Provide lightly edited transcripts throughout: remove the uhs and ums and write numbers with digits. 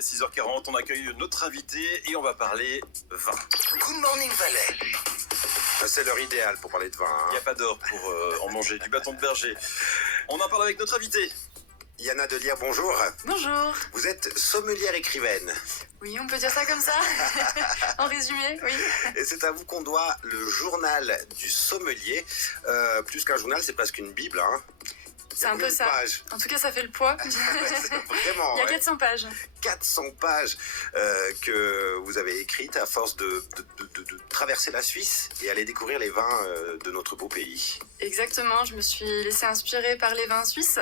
à 6h40, on accueille notre invité et on va parler vin. Good Morning Valais. C'est l'heure idéale pour parler de vin. Il n'y a pas d'heure pour en manger, du bâton de berger. On en parle avec notre invité. Yana Delire, bonjour. Bonjour. Vous êtes sommelière écrivaine. Oui, on peut dire ça comme ça. En résumé, oui. Et c'est à vous qu'on doit le journal du sommelier. Plus qu'un journal, c'est presque une bible. Hein. C'est un peu ça. Pages. En tout cas, ça fait le poids. Vraiment, Il y a 400 pages. 400 pages que vous avez écrites à force de traverser la Suisse et aller découvrir les vins de notre beau pays. Exactement, je me suis laissée inspirer par les vins suisses.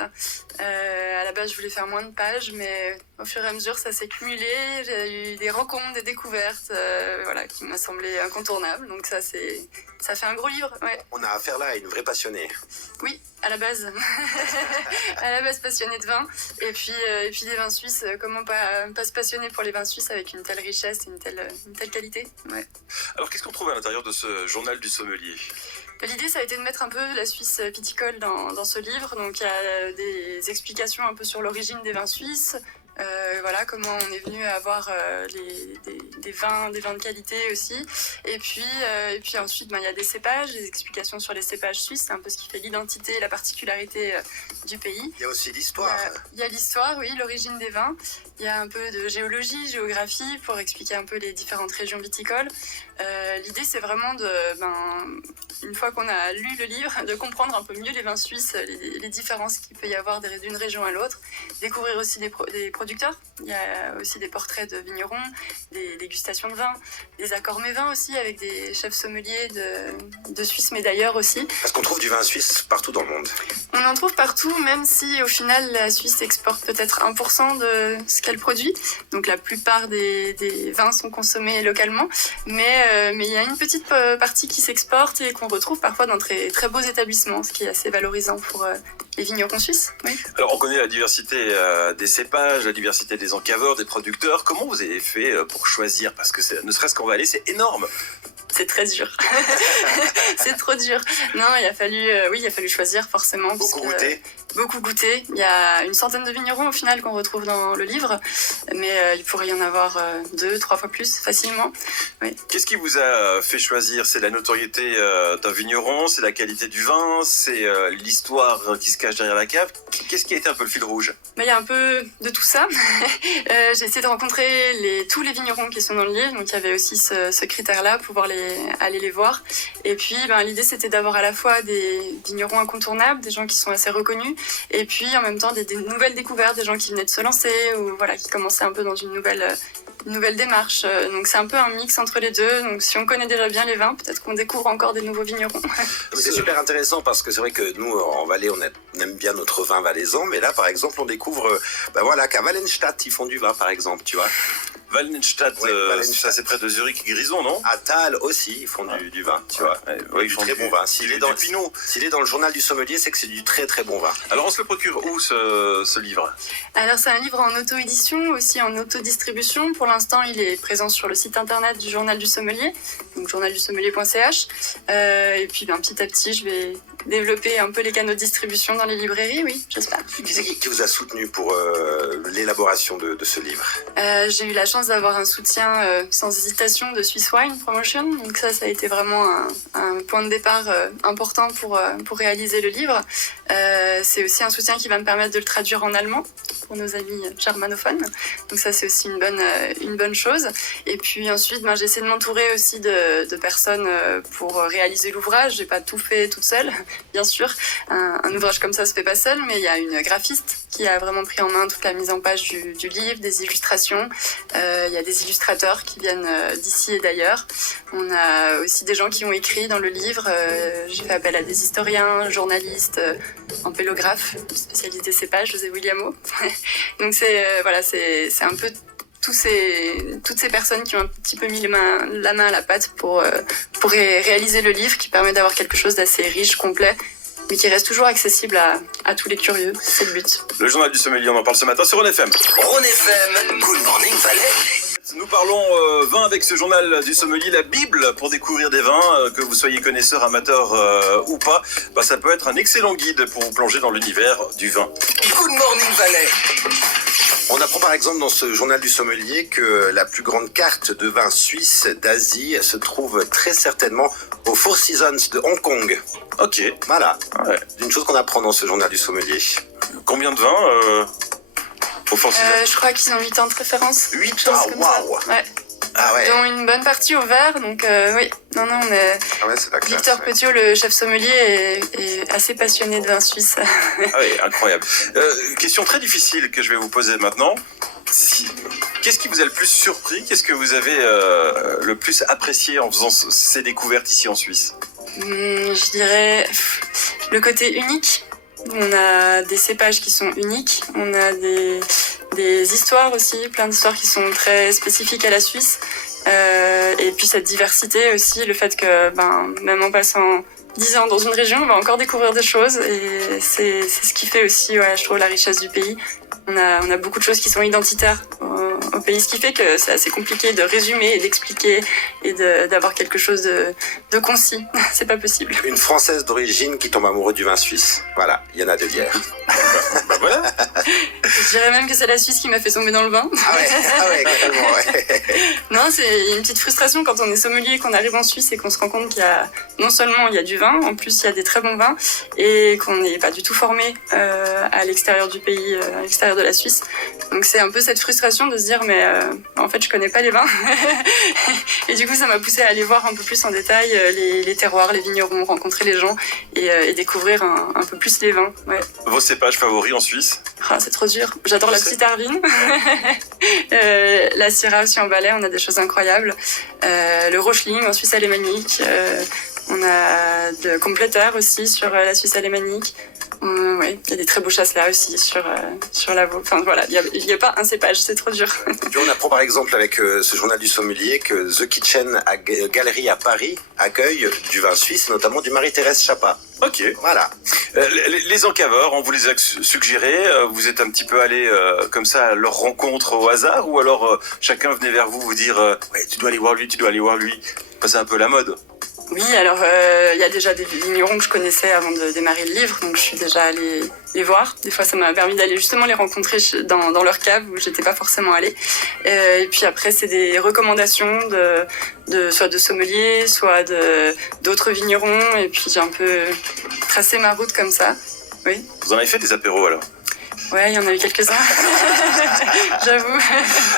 À la base, je voulais faire moins de pages, mais au fur et à mesure, ça s'est cumulé. J'ai eu des rencontres, des découvertes qui m'ont semblé incontournables. Donc ça fait un gros livre. Ouais. On a affaire là à une vraie passionnée. Oui, à la base. À la base, passionnée de vin. Et puis des vins suisses, comment pas se passionner pour les vins suisses avec une telle richesse et une telle qualité. Ouais. Alors qu'est-ce qu'on trouve à l'intérieur de ce journal du sommelier ? L'idée, ça a été de mettre un peu la Suisse viticole dans ce livre. Donc, il y a des explications un peu sur l'origine des vins suisses. Comment on est venu à avoir des vins de qualité aussi. Et puis ensuite, il y a des cépages, des explications sur les cépages suisses. C'est un peu ce qui fait l'identité et la particularité du pays. Il y a aussi l'histoire. Il y a l'histoire, oui, l'origine des vins. Il y a un peu de géologie, géographie pour expliquer un peu les différentes régions viticoles. L'idée, c'est vraiment une fois qu'on a lu le livre, de comprendre un peu mieux les vins suisses, les différences qu'il peut y avoir d'une région à l'autre. Découvrir aussi des producteurs. Il y a aussi des portraits de vignerons, des dégustations de vins, des accords mévins aussi avec des chefs sommeliers de Suisse, mais d'ailleurs aussi. Parce qu'on trouve du vin suisse partout dans le monde. On en trouve partout, même si au final la Suisse exporte peut-être 1% de ce qu'elle produit. Donc la plupart des vins sont consommés localement. Mais il y a une petite partie qui s'exporte et qu'on retrouve parfois dans très, très beaux établissements, ce qui est assez valorisant pour les vignerons suisses. Oui. Alors on connaît la diversité des cépages, la diversité des encaveurs, des producteurs. Comment vous avez fait pour choisir ? Parce que ne serait-ce qu'en Valais, c'est énorme. C'est très dur. C'est trop dur. Non, il a fallu choisir forcément. Beaucoup goûter. Il y a une centaine de vignerons au final qu'on retrouve dans le livre, mais il pourrait y en avoir 2-3 fois plus facilement. Oui. Qu'est-ce qui vous a fait choisir ? C'est la notoriété d'un vigneron, c'est la qualité du vin, c'est l'histoire qui se cache derrière la cave. Qu'est-ce qui a été un peu le fil rouge ? Il y a un peu de tout ça. J'ai essayé de rencontrer tous les vignerons qui sont dans le livre, donc il y avait aussi ce critère-là, pouvoir aller les voir. Et puis l'idée c'était d'avoir à la fois des vignerons incontournables, des gens qui sont assez reconnus, et puis en même temps des nouvelles découvertes, des gens qui venaient de se lancer ou qui commençaient un peu dans une nouvelle démarche. Donc c'est un peu un mix entre les deux. Donc si on connaît déjà bien les vins, peut-être qu'on découvre encore des nouveaux vignerons. C'est super intéressant parce que c'est vrai que nous en Valais on aime bien notre vin valaisan, mais là par exemple on découvre qu'à Wallenstadt ils font du vin par exemple, tu vois. Wallenstadt, ça c'est près de Zurich et Grison, non ? À Thal aussi, ils font du vin, tu vois. Oui, ils font du très bon vin. S'il est dans le journal du sommelier, c'est que c'est du très très bon vin. Alors on se le procure où ce livre ? Alors c'est un livre en auto-édition, aussi en autodistribution. Pour l'instant, il est présent sur le site internet du Journal du Sommelier, donc journaldusommelier.ch. Et puis petit à petit, je vais développer un peu les canaux de distribution dans les librairies, oui, j'espère. Qui c'est qui vous a soutenu pour l'élaboration de ce livre ? J'ai eu la chance d'avoir un soutien sans hésitation de Swiss Wine Promotion. Donc ça a été vraiment un point de départ important pour réaliser le livre. C'est aussi un soutien qui va me permettre de le traduire en allemand pour nos amis germanophones. Donc ça, c'est aussi une bonne chose. Et puis ensuite, j'ai essayé de m'entourer aussi de personnes pour réaliser l'ouvrage. J'ai pas tout fait toute seule, bien sûr. Un ouvrage comme ça se fait pas seul, mais il y a une graphiste qui a vraiment pris en main toute la mise en page du livre, des illustrations. Il y a des illustrateurs qui viennent d'ici et d'ailleurs. On a aussi des gens qui ont écrit dans le livre. J'ai fait appel à des historiens, journalistes, ampélographes, spécialistes des cépages, José Williamo. Donc c'est un peu toutes ces personnes qui ont un petit peu mis la main à la pâte pour réaliser le livre qui permet d'avoir quelque chose d'assez riche, complet, mais qui reste toujours accessible à tous les curieux. C'est le but. Le journal du sommelier, on en parle ce matin sur Rhône FM. Rhône FM, Good Morning Valais. Nous parlons vin avec ce journal du sommelier, la Bible, pour découvrir des vins, que vous soyez connaisseur, amateur ou pas. Ça peut être un excellent guide pour vous plonger dans l'univers du vin. Good Morning Valais. On apprend par exemple dans ce journal du sommelier que la plus grande carte de vin suisse d'Asie se trouve très certainement au Four Seasons de Hong Kong. Ok. Voilà, Ouais. une chose qu'on apprend dans ce journal du sommelier. Combien de vins au Four Seasons? Je crois qu'ils ont 8 ans de référence. 8 quelque chose ans, comme ça. waouh. Ouais. Ah ouais, Dont une bonne partie au verre, donc oui. Non, on est... ah ouais c'est la classe. Victor ouais. Petiot, le chef sommelier, est assez passionné de vin suisse. Ah oui, incroyable. Question très difficile que je vais vous poser maintenant. Qu'est-ce qui vous a le plus surpris? Qu'est-ce que vous avez le plus apprécié en faisant ces découvertes ici en Suisse? Je dirais le côté unique. On a des cépages qui sont uniques. On a des histoires aussi, plein d'histoires qui sont très spécifiques à la Suisse. Et puis cette diversité aussi, le fait que même en passant 10 ans dans une région, on va encore découvrir des choses. Et c'est ce qui fait aussi, je trouve, la richesse du pays. On a beaucoup de choses qui sont identitaires au pays, ce qui fait que c'est assez compliqué de résumer et d'expliquer et d'avoir quelque chose de concis. C'est pas possible. Une Française d'origine qui tombe amoureuse du vin suisse. Voilà, Yana Delière. Bah voilà. Je dirais même que c'est la Suisse qui m'a fait tomber dans le vin. Ah ouais, carrément, ouais. Non, c'est une petite frustration quand on est sommelier, qu'on arrive en Suisse et qu'on se rend compte qu'il y a non seulement il y a du vin, en plus il y a des très bons vins et qu'on n'est pas du tout formé à l'extérieur du pays, à l'extérieur de la Suisse. Donc c'est un peu cette frustration de se dire mais en fait je connais pas les vins et du coup ça m'a poussé à aller voir un peu plus en détail les terroirs, les vignerons, rencontrer les gens et découvrir un peu plus les vins. Ouais. Vos cépages favoris en Suisse? Ah, c'est trop dur. J'adore la petite Arvine. La Syrah aussi en Valais, on a des choses incroyables. Le Rochling en Suisse alémanique. On a de Compléter aussi sur la Suisse alémanique. Oui, il y a des très beaux chasselas aussi sur la Vaud. Enfin voilà, il n'y a pas un cépage, c'est trop dur. Puis on apprend par exemple avec ce journal du sommelier que The Kitchen Galerie à Paris accueille du vin suisse, notamment du Marie-Thérèse Chapa. Ok. Voilà. Les encaveurs, on vous les a suggérés, vous êtes un petit peu allés comme ça à leur rencontre au hasard, ou alors chacun venait vers vous dire ouais, tu dois aller voir lui, tu dois aller voir lui. Enfin, c'est un peu la mode. Oui, alors il y a déjà des vignerons que je connaissais avant de démarrer le livre, donc je suis déjà allée les voir. Des fois, ça m'a permis d'aller justement les rencontrer dans leur cave où j'étais pas forcément allée. Et puis après, c'est des recommandations soit de sommeliers, soit d'autres vignerons. Et puis j'ai un peu tracé ma route comme ça. Oui. Vous en avez fait des apéros alors? Ouais, il y en a eu quelques-uns. J'avoue.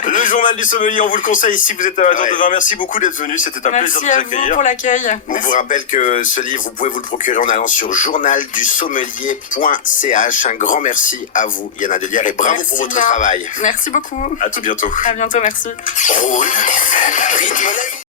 Le journal du sommelier, on vous le conseille si vous êtes amateur Ouais. de vin. Merci beaucoup d'être venu, c'était un plaisir de Merci vous à vous accueillir. pour l'accueil. On Merci. vous rappelle que ce livre, vous pouvez vous le procurer en allant sur journaldusommelier.ch. Un grand merci à vous, Yana Delière, et bravo Merci pour votre bien. travail. Merci beaucoup. À tout bientôt. À bientôt, merci. Rouge FM.